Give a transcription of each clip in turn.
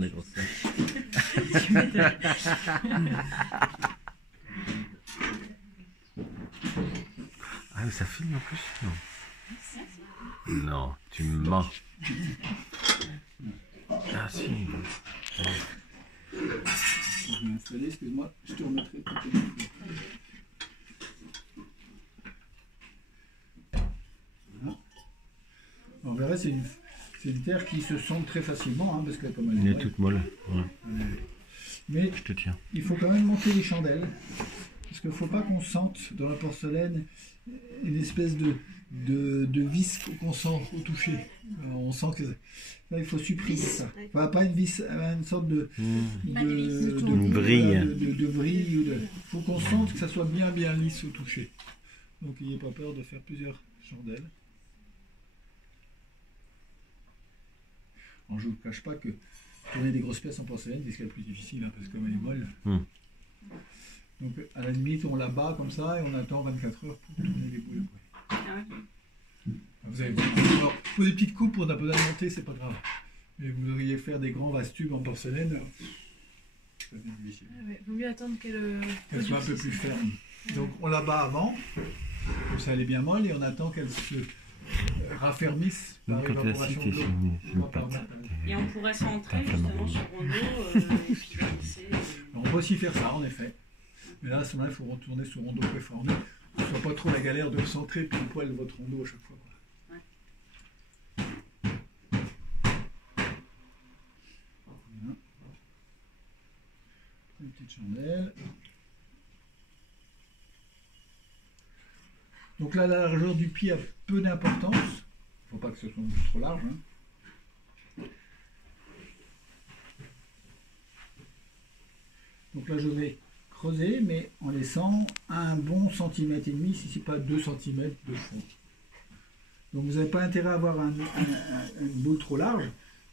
de la grosse sœur. Ah, mais ça filme en plus? Non. Non, tu me mens. Ah si. Je vais installer, excuse-moi, je te remettrai tout voilà. On verra, c'est une terre qui se sonde très facilement, hein, parce que comme Elle est toute molle. Ouais. Mais je te tiens. Il faut quand même monter les chandelles, parce qu'il ne faut pas qu'on sente dans la porcelaine une espèce de vis qu'on sent au toucher. Alors, on sent que là, il faut supprimer ça. Enfin, pas une vis, une sorte de vrille. De vrille. Il faut qu'on sente que ça soit bien lisse au toucher. Donc, n'ayez pas peur de faire plusieurs chandelles. Alors, je ne vous cache pas que tourner des grosses pièces en porcelaine, c'est ce qui est le plus difficile, hein, parce que comme elle est molle. Donc, à la limite, on la bat comme ça et on attend 24 heures pour tourner les boules. Vous avez alors, pour des petites coupes, on a besoin de monter, c'est pas grave. Mais vous devriez faire des grands vastes tubes en porcelaine, ça devient difficile. Il vaut mieux attendre qu'elle soit un peu plus ferme. Donc, on la bat avant, comme ça elle est bien molle, et on attend qu'elle se raffermisse par l'évaporation de l'eau. Et on pourrait centrer justement sur Rondo et puis glisser. On peut aussi faire ça en effet. Mais là, à ce moment-là, il faut retourner sur Rondo préformé. Ce ne soit pas trop la galère de recentrer puis poil votre Rondo à chaque fois. Ouais. Voilà. Une petite chandelle. Donc là, la largeur du pied a peu d'importance. Il ne faut pas que ce soit trop large. Hein. Donc là, je vais creuser, mais en laissant un bon centimètre et demi, si ce n'est pas 2 cm de fond. Donc vous n'avez pas intérêt à avoir une boule trop large,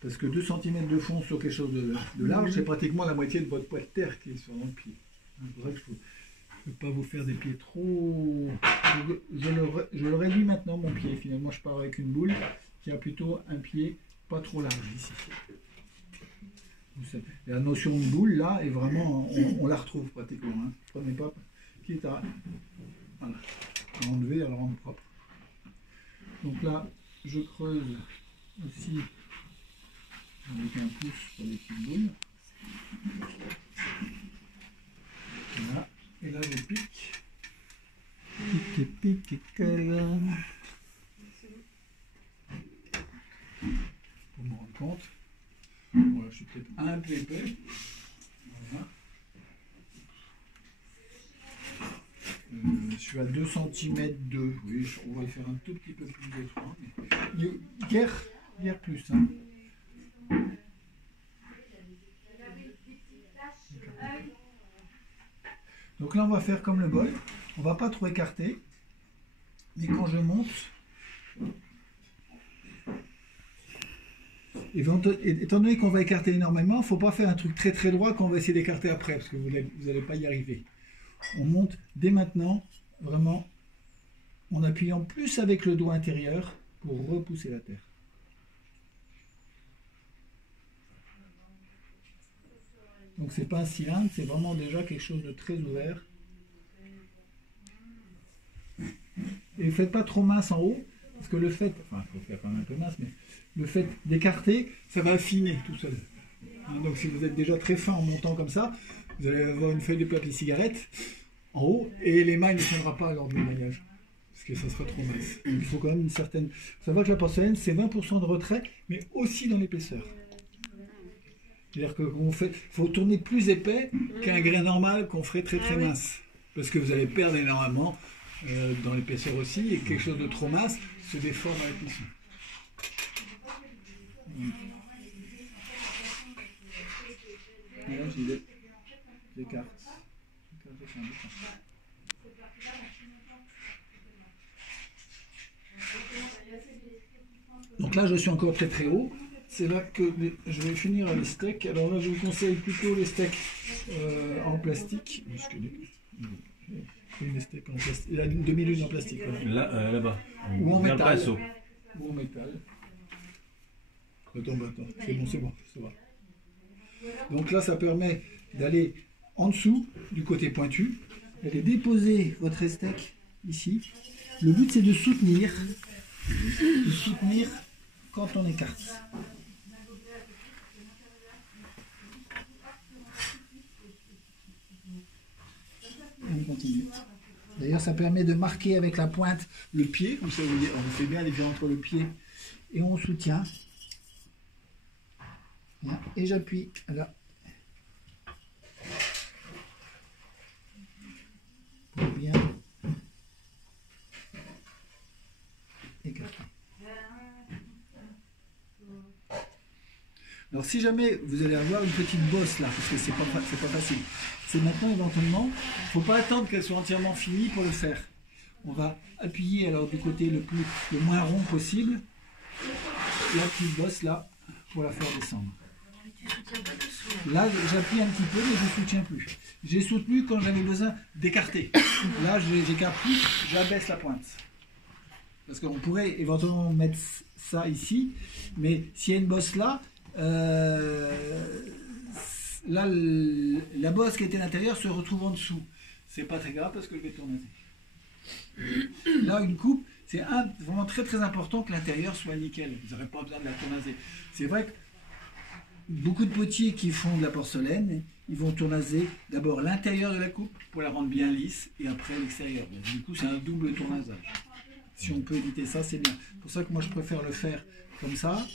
parce que 2 cm de fond sur quelque chose de large, c'est pratiquement la moitié de votre poids de terre qui est sur le pied. C'est pour ça que je ne peux pas vous faire des pieds trop... Je le réduis maintenant, mon pied. Finalement, je pars avec une boule qui a plutôt un pied pas trop large ici. La notion de boule, là, est vraiment, on la retrouve pratiquement. Hein. Prenez pas, quitte à, voilà, à enlever, à le rendre propre. Donc là, je creuse aussi avec un pouce pour les petites boules. Voilà. Et là, je pique. Pique, pour me rendre compte. Voilà, je suis peut-être un peu épais. Voilà. Je suis à 2 cm de... Oui, on va le faire un tout petit peu plus étroit. Guère plus. Hein. Donc là, on va faire comme le bol. On ne va pas trop écarter. Mais quand je monte... Étant donné qu'on va écarter énormément, il ne faut pas faire un truc très très droit qu'on va essayer d'écarter après, parce que vous n'allez pas y arriver. On monte dès maintenant, vraiment, en appuyant plus avec le doigt intérieur pour repousser la terre. Donc c'est pas un cylindre, c'est vraiment déjà quelque chose de très ouvert. Et ne faites pas trop mince en haut, parce que le fait, enfin il faut faire quand même un peu mince, mais le fait d'écarter, ça va affiner tout seul. Hein, donc si vous êtes déjà très fin en montant comme ça, vous allez avoir une feuille de papier cigarette en haut, et l'émail ne tiendra pas lors du maillage, parce que ça sera trop mince. Donc, il faut quand même une certaine... Ça va que la porcelaine, c'est 20% de retrait, mais aussi dans l'épaisseur. C'est-à-dire qu'il faut tourner plus épais qu'un grain normal qu'on ferait très très mince. Parce que vous allez perdre énormément dans l'épaisseur aussi, et quelque chose de trop mince se déforme avec ici. Et là, j'écarte. Donc là, je suis encore très très haut. C'est là que je vais finir les steaks. Alors là, je vous conseille plutôt les steaks en plastique. Les steaks en plastique. La demi-lune en plastique. Là, là-bas. Ou en métal. Ou en métal. Attends. C'est bon, ça va. Donc là, ça permet d'aller en dessous du côté pointu, d'aller déposer votre steak ici. Le but, c'est de soutenir quand on écarte. On continue. D'ailleurs, ça permet de marquer avec la pointe le pied, comme ça on fait bien les différence entre le pied et on soutient. Bien. Et j'appuie là. Pour bien écarter. Alors si jamais vous allez avoir une petite bosse là, parce que c'est pas facile, c'est maintenant éventuellement, il ne faut pas attendre qu'elle soit entièrement finie pour le faire. On va appuyer alors du côté le moins rond possible, la petite bosse là, pour la faire descendre. Là j'appuie un petit peu mais je ne soutiens plus. J'ai soutenu quand j'avais besoin d'écarter. Là j'écarte plus, j'abaisse la pointe. Parce qu'on pourrait éventuellement mettre ça ici, mais s'il y a une bosse là, là, la bosse qui était à l'intérieur se retrouve en dessous. C'est pas très grave parce que je vais tourner. Là, une coupe, c'est vraiment très très important que l'intérieur soit nickel. Vous n'aurez pas besoin de la tournaser. C'est vrai que beaucoup de potiers qui font de la porcelaine, ils vont tournaser d'abord l'intérieur de la coupe pour la rendre bien lisse et après l'extérieur. Du coup, c'est un double tournasage. Si on peut éviter ça, c'est bien. C'est pour ça que moi, je préfère le faire comme ça.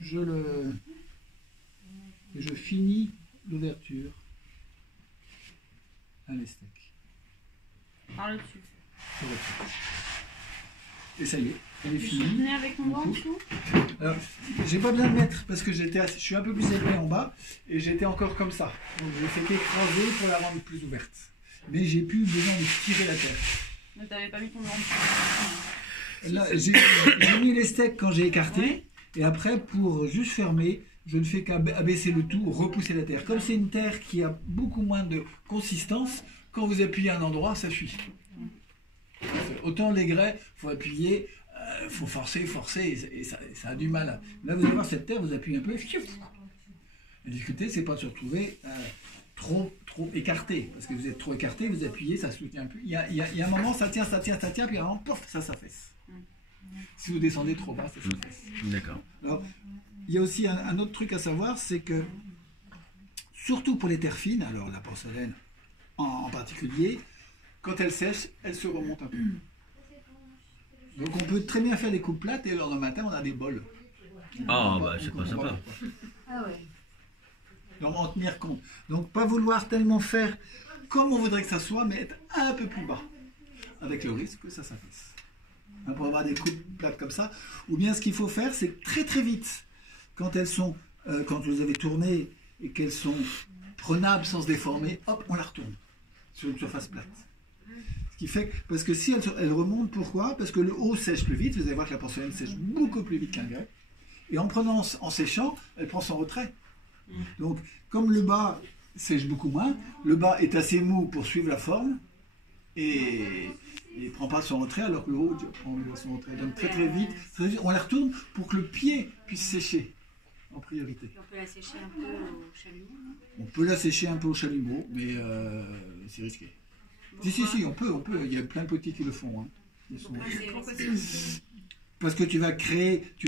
Je finis l'ouverture à l'esteak. Par le dessus. Et ça y est, elle est Tu finie. soutenais avec ton doigt en dessous? Alors, j'ai pas besoin de mettre parce que je suis un peu plus épais en bas et j'étais encore comme ça. Donc j'ai fait qu'écraser pour la rendre plus ouverte. Mais j'ai plus besoin de tirer la terre. Mais t'avais pas mis ton doigt en dessous. Là, j'ai mis les steaks quand j'ai écarté. Ouais. Et après, pour juste fermer, je ne fais qu'abaisser le tout, repousser la terre. Comme c'est une terre qui a beaucoup moins de consistance, quand vous appuyez à un endroit, ça fuit. Autant les grès, il faut appuyer, il faut forcer, et ça a du mal. Là, vous allez voir cette terre, vous appuyez un peu, la difficulté, c'est pas de se retrouver trop écarté. Parce que vous êtes trop écarté, vous appuyez, ça soutient un peu. Il y a un moment, ça tient, puis à un moment, pouf, ça s'affaisse. Si vous descendez trop bas, ça s'affaisse. D'accord. Alors, il y a aussi un autre truc à savoir, c'est que, surtout pour les terres fines, alors la porcelaine en particulier, quand elle sèche, elle se remonte un peu. Donc on peut très bien faire des coupes plates et le lendemain matin, on a des bols. Ah, bah c'est pas sympa. Ah ouais. Donc en tenir compte. Donc pas vouloir tellement faire comme on voudrait que ça soit, mais être un peu plus bas, avec le risque que ça s'affaisse. Pour avoir des coupes plates comme ça. Ou bien ce qu'il faut faire, c'est très très vite, quand elles sont, quand vous avez tourné et qu'elles sont prenables sans se déformer, hop, on la retourne sur une surface plate. Ce qui fait, parce que si elle remonte, pourquoi? Parce que le haut sèche plus vite, vous allez voir que la porcelaine sèche beaucoup plus vite qu'un grès. Et en séchant, elle prend son retrait. Donc, comme le bas sèche beaucoup moins, le bas est assez mou pour suivre la forme et il ne prend pas son retrait, alors que le haut prend son retrait. Donc très vite, on la retourne pour que le pied puisse sécher en priorité. On peut la sécher un peu au chalumeau. On peut la sécher un peu au chalumeau, mais c'est risqué. Si, on peut. Il y a plein de potiers qui le font. Hein. Parce que tu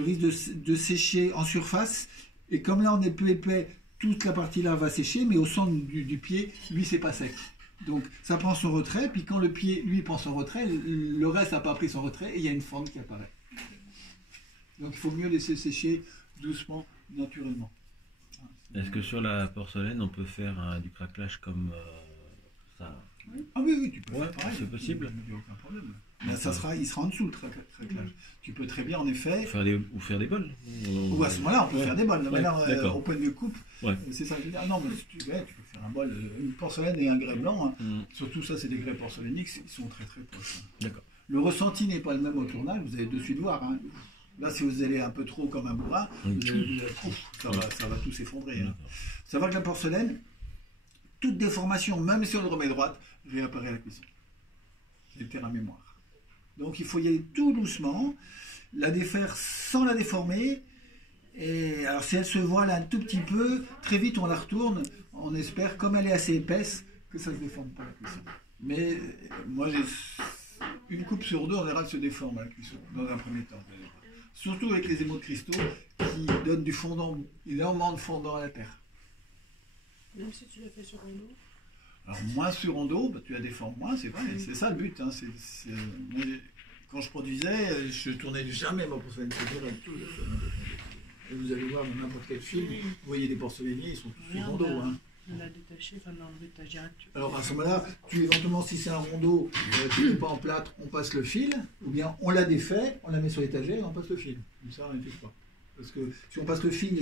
risques de sécher en surface, et comme là on est peu épais, toute la partie là va sécher, mais au centre du pied, lui, c'est pas sec. Donc ça prend son retrait, puis quand le pied, lui, prend son retrait, le reste n'a pas pris son retrait, et il y a une forme qui apparaît. Donc il faut mieux laisser sécher doucement, naturellement. Est-ce que sur la porcelaine, on peut faire du craquelage comme ça? Ah oui, tu peux Ouais, faire pareil. c'est possible. Il n'y a aucun problème. Mais il sera en dessous le craquelage. Tu peux très bien, en effet... Faire des bols. Ou à ce moment-là, on peut faire des bols. Ouais, Là, d'accord. au point de coupe, Ouais. c'est ça que je veux dire. Ah non, mais tu peux faire un bol, une porcelaine et un grès blanc. Hein. Mm. Surtout ça, c'est des grès porcelainiques, ils sont très très proches. Hein. D'accord. Le ressenti n'est pas le même au tournage, vous allez de suite voir. Hein. Là, si vous allez un peu trop comme un bourrin, ça va tout s'effondrer. Hein. Savoir que la porcelaine, toute déformation, même si on le remet droite, réapparaît à la cuisson. C'est le terrain mémoire. Donc il faut y aller tout doucement, la défaire sans la déformer, Et alors si elle se voile un tout petit peu, très vite on la retourne. On espère, comme elle est assez épaisse, que ça ne se déforme pas la cuisson. Mais moi j'ai une coupe sur deux en général se déforme la cuisson, dans un premier temps. Surtout avec les émaux de cristaux qui donnent du fondant, énormément de fondant à la terre. Même si tu l'as fait sur rondeau. Alors moins sur rondeau, bah, tu la déformes moins, c'est vrai, c'est ça le but. Hein, moi, quand je produisais, je tournais jamais ma porcelaine, c'est direct tout. Et vous allez voir dans n'importe quel film, vous voyez des porcelainiers, ils sont tous sur rondeau. Hein. On l'a détaché, enfin dans le détaché direct. Alors à ce moment-là, éventuellement si c'est un rondeau, tu ne mets pas en plâtre, on passe le fil, ou bien on la défait, on la met sur l'étagère et on passe le fil. Comme ça on ne touche pas. Parce que si on passe le fil,